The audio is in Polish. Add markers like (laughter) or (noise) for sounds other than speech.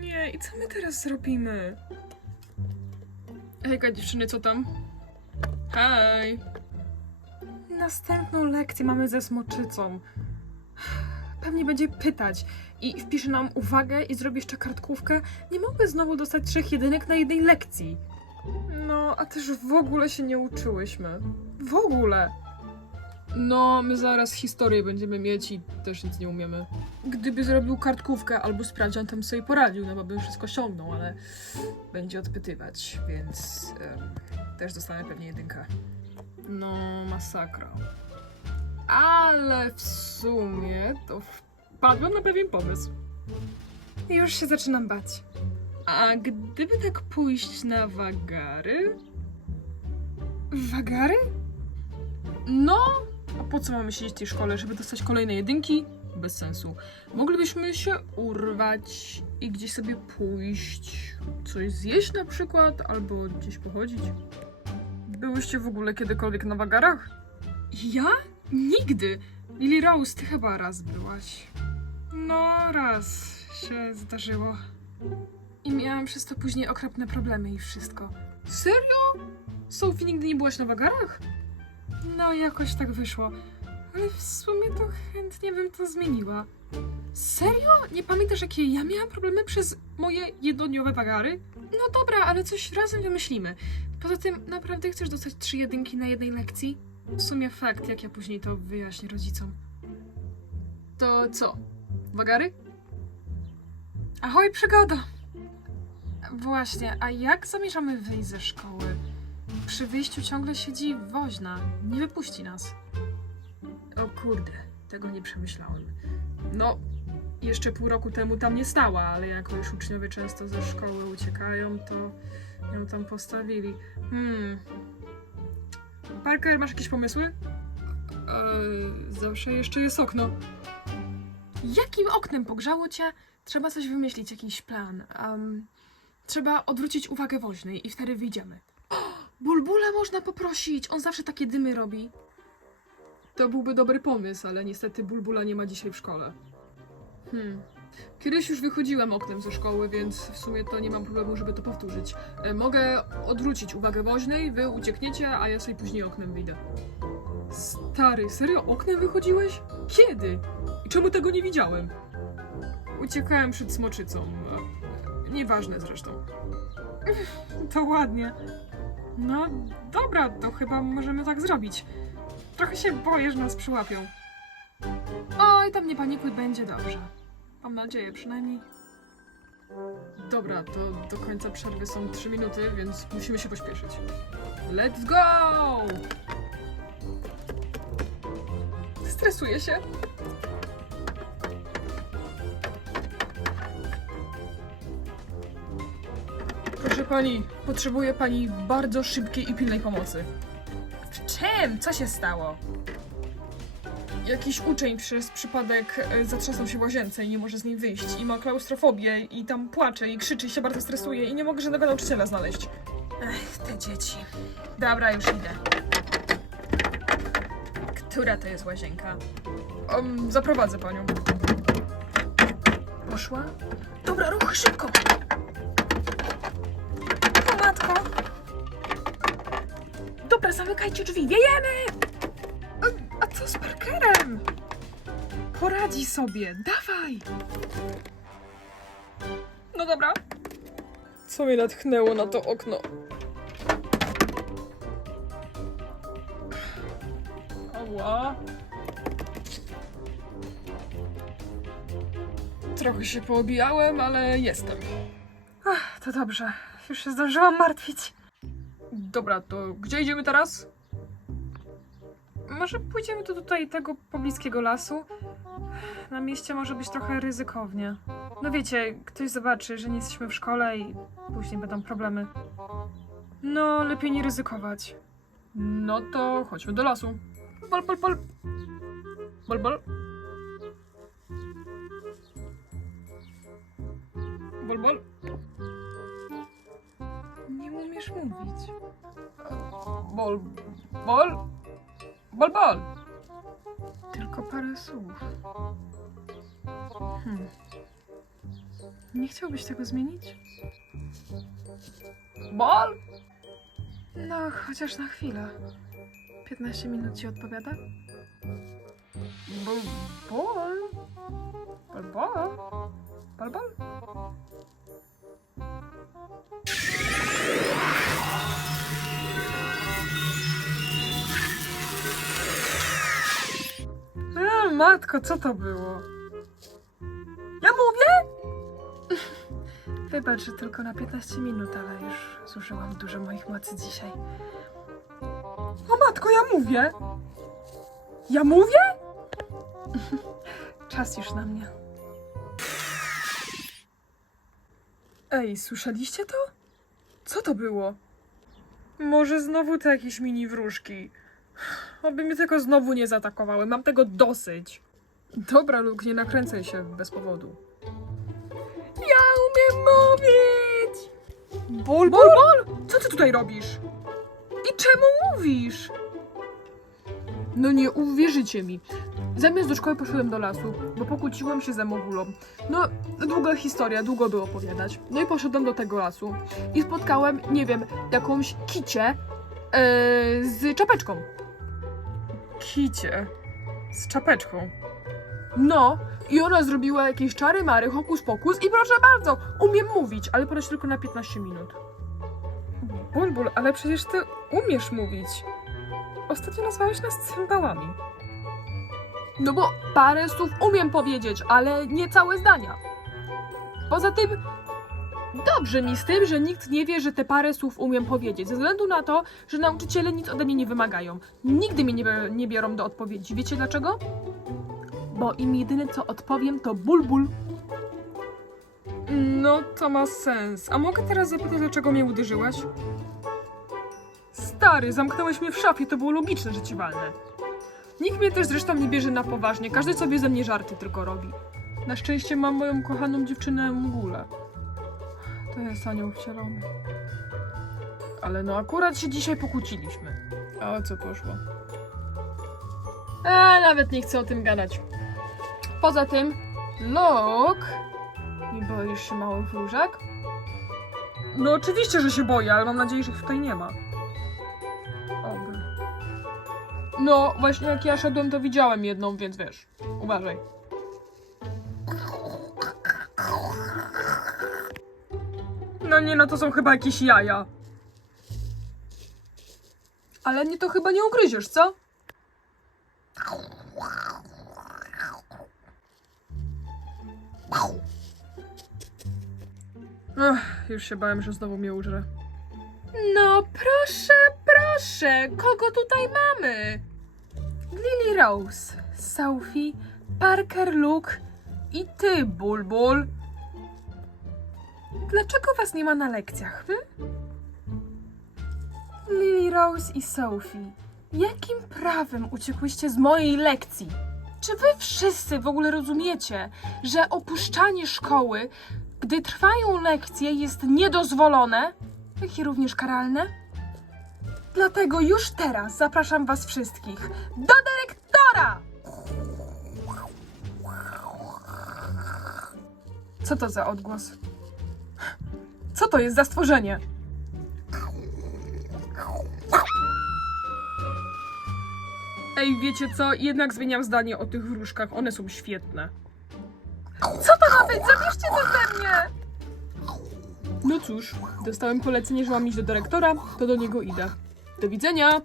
nie, i co my teraz zrobimy? Hejka dziewczyny, co tam? Hej! Następną lekcję mamy ze smoczycą. Pewnie będzie pytać i wpisze nam uwagę i zrobi jeszcze kartkówkę. Nie mogę znowu dostać trzech jedynek na jednej lekcji. No, a też w ogóle się nie uczyłyśmy. W ogóle. No, my zaraz historię będziemy mieć i też nic nie umiemy. Gdyby zrobił kartkówkę albo sprawdzian, to bym sobie poradził, no bo bym wszystko ściągnął, ale będzie odpytywać, więc em, też dostanę pewnie jedynkę. No, masakra. Ale w sumie to wpadłem na pewien pomysł. Już się zaczynam bać. A gdyby tak pójść na wagary? Wagary? No, a po co mamy siedzieć w tej szkole, żeby dostać kolejne jedynki? Bez sensu. Moglibyśmy się urwać i gdzieś sobie pójść, coś zjeść na przykład, albo gdzieś pochodzić. Byłyście w ogóle kiedykolwiek na wagarach? Ja? Nigdy. Lily Rose, ty chyba raz byłaś. No, raz się zdarzyło. I miałam przez to później okropne problemy i wszystko. Serio? Sophie, nigdy nie byłaś na wagarach? No, jakoś tak wyszło. Ale w sumie to chętnie bym to zmieniła. Serio? Nie pamiętasz, jakie ja miałam problemy przez moje jednodniowe wagary? No dobra, ale coś razem wymyślimy. Poza tym, naprawdę chcesz dostać trzy jedynki na jednej lekcji? W sumie fakt, jak ja później to wyjaśnię rodzicom. To co? Wagary? Ahoj, przygoda! Właśnie, a jak zamierzamy wyjść ze szkoły? Przy wyjściu ciągle siedzi woźna. Nie wypuści nas. O kurde, tego nie przemyślałem. No, jeszcze pół roku temu tam nie stała, ale jako już uczniowie często ze szkoły uciekają, to ją tam postawili. Hmm. Parker, masz jakieś pomysły? Eee, zawsze jeszcze jest okno. Jakim oknem pogrzało cię? Trzeba coś wymyślić, jakiś plan. Am, trzeba odwrócić uwagę woźnej i wtedy wyjdziemy. Bulbula można poprosić, on zawsze takie dymy robi. To byłby dobry pomysł, ale niestety Bulbula nie ma dzisiaj w szkole. Hmm. Kiedyś już wychodziłem oknem ze szkoły, więc w sumie to nie mam problemu, żeby to powtórzyć. E, mogę odwrócić uwagę woźnej, wy uciekniecie, a ja sobie później oknem wyjdę. Stary, serio oknem wychodziłeś? Kiedy? I czemu tego nie widziałem? Uciekałem przed smoczycą. Nieważne zresztą. (laughs) To ładnie. No dobra, to chyba możemy tak zrobić. Trochę się boję, że nas przyłapią. Oj, tam nie panikuj, będzie dobrze. Mam nadzieję przynajmniej. Dobra, to do końca przerwy są 3 minuty, więc musimy się pośpieszyć. Let's go! Stresuję się. Proszę pani, potrzebuje pani bardzo szybkiej i pilnej pomocy. W czym? Co się stało? Jakiś uczeń przez przypadek e, zatrzasnął się w łazience i nie może z niej wyjść. I ma klaustrofobię i tam płacze i krzyczy i się bardzo stresuje i nie mogę żadnego nauczyciela znaleźć. Ech, te dzieci. Dobra, już idę. Która to jest łazienka? Zaprowadzę panią. Poszła? Dobra, ruch szybko! Zamykajcie drzwi, wiejemy! A, a co z Parkerem? Poradzi sobie, dawaj! No dobra. Co mnie natchnęło na to okno? Ała. Trochę się poobijałem, ale jestem. Ach, to dobrze, już się zdążyłam martwić. Dobra, to gdzie idziemy teraz? Może pójdziemy do tutaj tego pobliskiego lasu? Na mieście może być trochę ryzykownie. No wiecie, ktoś zobaczy, że nie jesteśmy w szkole i później będą problemy. No, lepiej nie ryzykować. No to chodźmy do lasu. Bol, bol, bol. Bol, bol. Bol, bol. Nie umiesz mówić. Bol, bol. Bol, bol. Tylko parę słów. Hmm. Nie chciałbyś tego zmienić? Bol? No, chociaż na chwilę. 15 minut ci odpowiada? Bol, bol. Bol, bol. Bol, bol. Matko, co to było? Ja mówię? Wybacz, że tylko na 15 minut, ale już zużyłam dużo moich mocy dzisiaj. O matko, ja mówię! Ja mówię? Czas już na mnie. Ej, słyszeliście to? Co to było? Może znowu te jakieś mini wróżki. Oby mnie tylko znowu nie zaatakowały. Mam tego dosyć. Dobra, Luke, nie nakręcaj się bez powodu. Ja umiem mówić! Bol, bol, bol! Co ty tutaj robisz? I czemu mówisz? No nie uwierzycie mi. Zamiast do szkoły poszedłem do lasu, bo pokłóciłam się ze Mogulą. No, długa historia, długo by opowiadać. No i poszedłem do tego lasu i spotkałem, nie wiem, jakąś kicię e, z czapeczką. Kicie. Z czapeczką. No, i ona zrobiła jakieś czary mary, hokus pokus i proszę bardzo, umiem mówić, ale ponoć tylko na 15 minut. Bulbul, ale przecież ty umiesz mówić. Ostatnio nazwałeś nas cymbałami. No bo parę słów umiem powiedzieć, ale nie całe zdania. Poza tym, dobrze mi z tym, że nikt nie wie, że te parę słów umiem powiedzieć, ze względu na to, że nauczyciele nic ode mnie nie wymagają. Nigdy mnie nie, nie biorą do odpowiedzi. Wiecie dlaczego? Bo im jedyne co odpowiem to bulbul. No, to ma sens. A mogę teraz zapytać, dlaczego mnie uderzyłeś? Stary, zamknąłeś mnie w szafie, to było logiczne, że ci walnę. Nikt mnie też zresztą nie bierze na poważnie, każdy sobie ze mnie żarty tylko robi. Na szczęście mam moją kochaną dziewczynę Mgulę. To jest anioł wcielony. Ale no akurat się dzisiaj pokłóciliśmy. A o co poszło? A nawet nie chcę o tym gadać. Poza tym, Luke, nie boisz się małych wróżek? No oczywiście, że się boję, ale mam nadzieję, że ich tutaj nie ma. Oby. No, właśnie jak ja szedłem, to widziałem jedną, więc wiesz, uważaj. No nie, no to są chyba jakieś jaja. Ale mnie to chyba nie ugryziesz, co? Ech, już się bałem, że znowu mnie użre. No proszę, proszę, kogo tutaj mamy? Lily Rose, Sophie, Parker Luke i ty, Bulbul. Dlaczego was nie ma na lekcjach, hm? Lily Rose i Sophie, jakim prawem uciekłyście z mojej lekcji? Czy wy wszyscy w ogóle rozumiecie, że opuszczanie szkoły, gdy trwają lekcje, jest niedozwolone, jak i również karalne? Dlatego już teraz zapraszam was wszystkich do dyrektora! Co to za odgłos? Co to jest za stworzenie? Ej, wiecie co? Jednak zmieniam zdanie o tych wróżkach. One są świetne. Co to ma być? Zabierzcie to ze mnie! No cóż, dostałem polecenie, że mam iść do dyrektora, to do niego idę. Do widzenia!